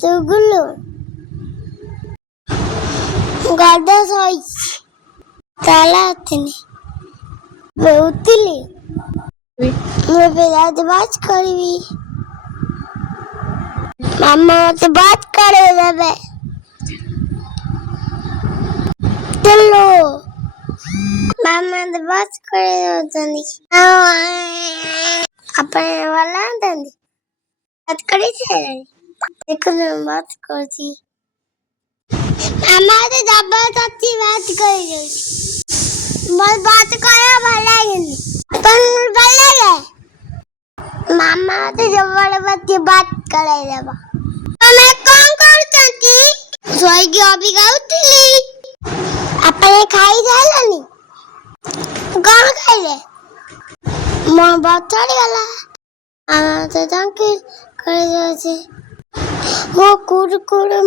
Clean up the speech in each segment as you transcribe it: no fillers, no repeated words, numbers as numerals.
চোখগুলো গাদা হয়েছে তালা তিনি উঠিলি রাতে বাজ করবি মামা মতো বাজ করে দেবে চলো মামা তো বাজ করে দেবে আপনার বলা দাদি বাজ করেছে দেখুন বাজ করছি মামা তো যাবা চাচ্ছি বাজ করে দিয়েছি बात करो भला नहीं तुम भला है मामा तो जबर बच्चे बात करे देबा मैं कौन करती सोई की अभी गाउतली अपने खाई जालनी कौन खाइले मोर बच्चाड़ी वाला मामा तो जाके करे जाছে वो कुरकुरे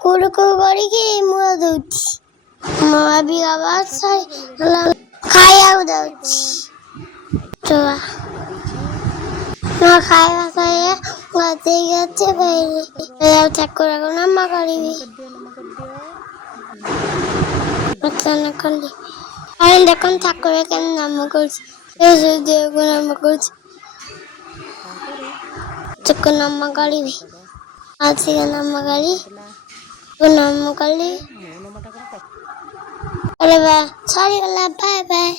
करी के मुआ दउची माँ भी आवाज से खाया उधर तो ना खाया खाया गाते गाते गए यार चक्कर को ना मगाड़ी भी अच्छा ना कर ली अरे देखो चक्कर के नाम कुछ ऐसे देखो नाम कुछ चक्कर नाम मगाड़ी भी आज का नाम मगाड़ी वो नाम मगाड़ी अरे वाह सॉरी वाला बाय बाय